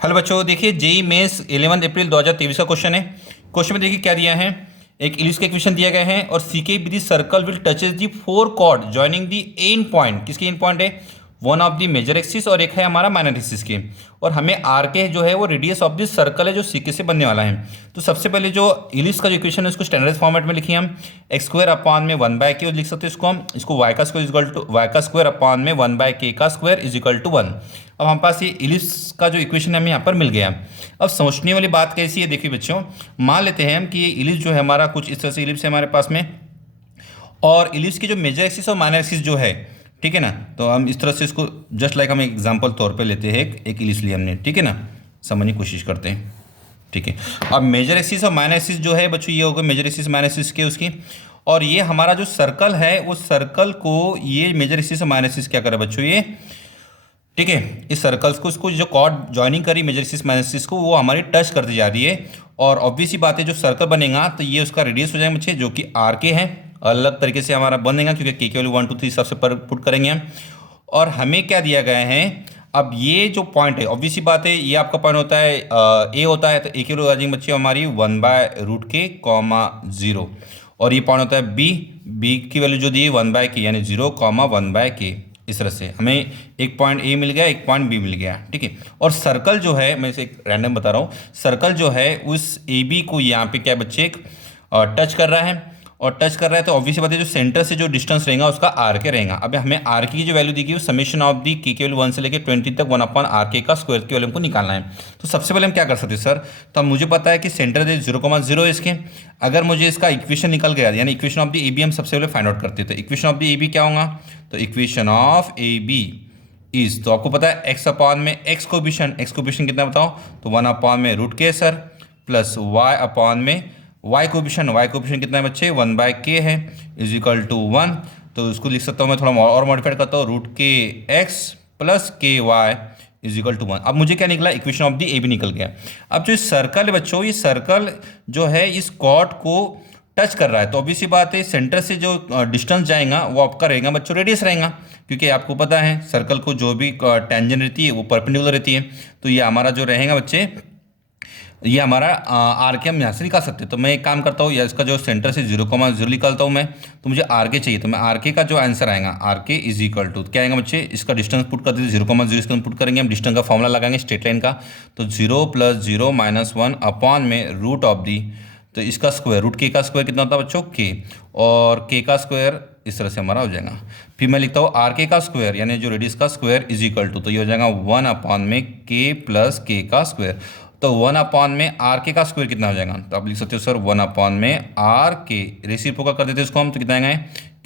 Hello बच्चों, देखिए JEE mains 11 अप्रैल 2023 का क्वेश्चन है। क्वेश्चन में देखिए क्या दिया है। एक इलिप्स का इक्वेशन दिया गया है और सी के with the circle will touches the four chord joining the end point. किसके एंड पॉइंट है? One of the major axis और एक है हमारा माइनर एक्सिस के। और हमें आर के जो है वो रेडियस ऑफ दिस सर्कल है जो सी के से बनने वाला है। तो सबसे पहले जो इलिप्स का जो इक्वेशन है उसको स्टैंडर्ड फॉर्मेट में लिखिए हम। एक्स स्क्वायर अपॉन में 1/k लिख सकते हैं इसको हम। इसको वाई का स्क्वायर इक्वल टू वाई का स्क्वायर अपॉन में 1/k का स्क्वायर इज इक्वल टू 1। अब हमारे पास ये इलिप्स का जो इक्वेशन हमें यहाँ पर मिल गया। अब सोचने वाली बात कैसी है, देखिए बच्चों, मान लेते हैं हम कि ये इलिप्स जो है हमारा कुछ इस तरह से इलिप्स है हमारे पास में, और इलिप्स की जो मेजर एक्सिस और माइनर एक्सिस जो है, ठीक है ना, तो हम इस तरह से इसको जस्ट लाइक हम एग्जाम्पल तौर पे लेते हैं। एक इलिप्स लिया हमने, ठीक है ना, समझने की कोशिश करते हैं। ठीक है, अब मेजर एक्सिस और माइनर एक्सिस जो है बच्चों ये होगा मेजर एक्सिस माइनर एक्सिस के उसकी। और ये हमारा जो सर्कल है वो सर्कल को ये मेजर एक्सिस और माइनर एक्सिस क्या करे बच्चों ये, ठीक है, इस सर्कल्स को इसको जो कॉर्ड जॉइनिंग करी मेजर एक्सिस माइनर एक्सिस को वो हमारी टच करती जा रही है। और ऑब्वियस ही बात है जो सर्कल बनेगा तो ये उसका रेडियस हो जाएगा बच्चे जो कि आर के है। अलग तरीके से हमारा बनेगा क्योंकि के वैल्यू 1 2 3 सबसे पर पुट करेंगे हम। और हमें क्या दिया गया है, अब ये जो पॉइंट है ऑब्वियस ही बात है ये आपका पॉइंट होता है ए होता है, तो ए की वैल्यू आ जाएगी बच्चे हमारी 1/√k, 0। और ये पॉइंट होता है बी की वैल्यू जो दी है 1/k यानी 0, 1/k। इस तरह से हमें एक पॉइंट ए मिल गया, एक पॉइंट बी मिल गया, ठीक है। और सर्कल जो है, मैं इसे एक रैंडम बता रहा हूँ, सर्कल जो है उस ए बी को यहाँ पे क्या बच्चे टच कर रहा है। और टच कर रहा है तो ऑब्वियस बात है जो सेंटर से जो डिस्टेंस रहेगा उसका आर के रहेगा। अब हमें आर की जो वैल्यू दी गई वो समेशन ऑफ दी के वैल्यू 1 से लेकर 20 तक 1/r के का स्क्वायर की वैल्यू हमको निकालना है। तो सबसे पहले हम क्या कर सकते हैं सर, तो मुझे पता है कि सेंटर दे 0,0 है इसके। अगर मुझे इसका इक्वेशन निकल गया यानी equation of the A B हम सबसे पहले फाइंड आउट करते हैं। तो equation of the A B क्या होगा, तो equation of A B is, तो आपको पता है एक्स अपॉन में एक्स कोएफिशिएंट कितना बताओ, तो 1/√k sir, plus Y upon में वाई कोएफिशिएंट कितना है बच्चे 1/k है, इज इक्वल टू 1। तो उसको लिख सकता हूँ मैं थोड़ा और मॉडिफाइड करता हूँ, √kx plus ky is equal to 1। अब मुझे क्या निकला, equation of the A B निकल गया। अब जो सर्कल है बच्चों, ये सर्कल जो है इस कॉर्ड को टच कर रहा है, तो ऑब्वियसली बात है सेंटर से जो डिस्टेंस जाएगा वो आपका रहेगा बच्चों रेडियस रहेगा, क्योंकि आपको पता है सर्कल को जो भी टेंजेंट रहती है वो परपेंडिकुलर रहती है। तो ये हमारा जो रहेगा बच्चे, ये हमारा आर के हम यहाँ से निकाल सकते हैं। तो मैं एक काम करता हूँ, या इसका जो सेंटर से 0,0 निकालता हूँ मैं, तो मुझे आर के चाहिए, तो मैं आर के का जो आंसर आएगा आर के इज इक्वल टू क्या आएगा बच्चे, इसका डिस्टेंस पुट कर देते 0,0 इसका पुट करेंगे हम, डिस्टेंस का फॉर्मूला लगाएंगे स्ट्रेट लाइन का। तो 0 + 0 - 1 अपॉन में रूट ऑफ दी, तो इसका स्क्वायर √k का स्क्वायर कितना होता है बच्चों k, और k का स्क्वायर इस तरह से हमारा हो जाएगा। फिर मैं लिखता हूँ आर के का स्क्वायर यानी जो रेडियस का स्क्वायर इज इक्वल टू, तो ये हो जाएगा 1 अपॉन में k + k का स्क्वायर। तो 1 अपॉन में आर के का स्क्वायर कितना हो जाएगा, तो आप लिख सकते हो सर 1 अपॉन में आर के, रेसिप्रोकल कर देते हैं इसको हम, तो कितना आएगा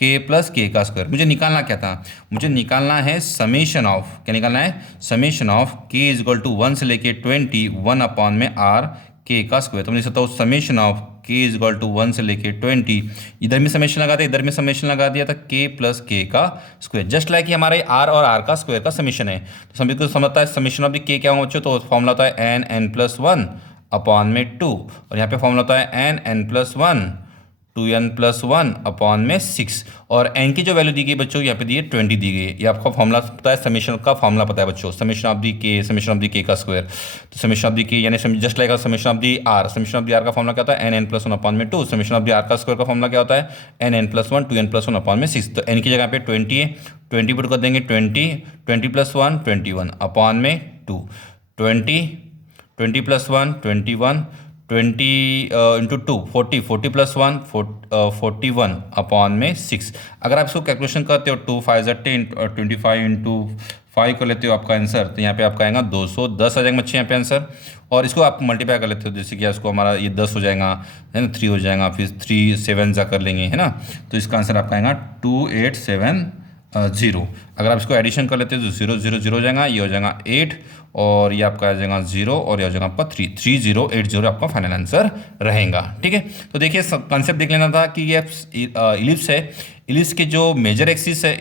k + k का स्क्वायर। मुझे निकालना क्या था, मुझे निकालना है समेशन ऑफ, क्या निकालना है, summation of k is equal to 1 से लेके 20 1 अपॉन में आर के का स्क्वायर। तो मैं लिख सकता हूँ summation of k is equal to 1 से लेके 20, इधर में समेशन लगा दिया, इधर में समेशन लगा दिया, था k + k का स्क्वायर, जस्ट लाइक हमारे r और r का स्क्वायर का समेशन है। तो सभी को समझता है समेशन ऑफ द k क्या होगा बच्चों, तो फॉर्मूला होता है n+1 अपॉन में 2, और यहाँ पे फॉर्मूला होता है n+1 2n+1 अपॉन में 6। और n की जो वैल्यू दी गई बच्चों यहाँ पे दी है 20 दी गई है। ये आपका फॉर्मूला पता है, समेशन का फॉर्मूला पता है बच्चों, समेशन ऑफ दी के का स्क्वायर। तो समेशन ऑफ दी के यानी just like summation of the R, summation of the R का फॉर्मूला क्या होता है n+1 अपॉन में 2, समेशन ऑफ दी आर का स्क्वायर का फॉर्मूला क्या होता है n+1 2n+1 अपॉन में 6। तो n की जगह पे 20 है, 20 पुट कर देंगे 20 + 1 21 अपॉन में 2, 20 + 1 21 20 इंटू 2 40 + 1 41 अपॉन में 6। अगर आप इसको कैलकुलेशन करते हो 2 5 10 25 इंटू 5 कर लेते हो आपका आंसर, तो यहाँ पे आपका आएगा 210 आ जाएगा बच्चे यहाँ पे आंसर। और इसको आप मल्टीप्लाई कर लेते हो, जैसे कि इसको हमारा ये 10 हो जाएगा है ना, 3 हो जाएगा, फिर 3 7 जा कर लेंगे है ना, तो इसका आंसर आपका आएगा 2870। अगर आप इसको एडिशन कर लेते हो तो 0 0 0 हो जाएगा, ये हो जाएगा 8, और ये आपका आ जाएगा 0, और ये हो जाएगा आपका 3 3080 आपका फाइनल आंसर रहेगा। ठीक है, तो देखिए कंसेप्ट देख लेना था कि ये इलिप्स है, इलिप्स के जो मेजर एक्सिस है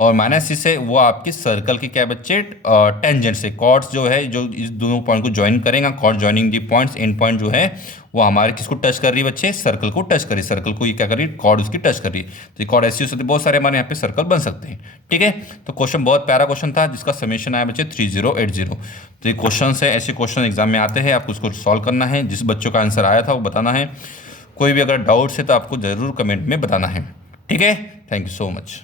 और माइनस सी से वो आपके सर्कल के क्या बच्चे टेंजेंट से कॉर्ड्स जो है जो इस दोनों पॉइंट को ज्वाइन करेगा, chord joining the points, end point जो है वो हमारे किसको टच कर रही है बच्चे, सर्कल को टच कर रही है, सर्कल को ये क्या कर रही है, कॉर्ड उसकी टच कर रही है। तो ये कॉर्ड ऐसी हो सकती है, बहुत सारे हमारे यहाँ पे सर्कल बन सकते हैं। ठीक है, तो क्वेश्चन बहुत प्यारा क्वेश्चन था जिसका समेशन आया बच्चे 3080। तो ये क्वेश्चन है, ऐसे क्वेश्चन एग्जाम में आते हैं, आपको उसको सॉल्व करना है, जिस बच्चों का आंसर आया था वो बताना है। कोई भी अगर डाउट्स है तो आपको ज़रूर कमेंट में बताना है। ठीक है, थैंक यू सो मच।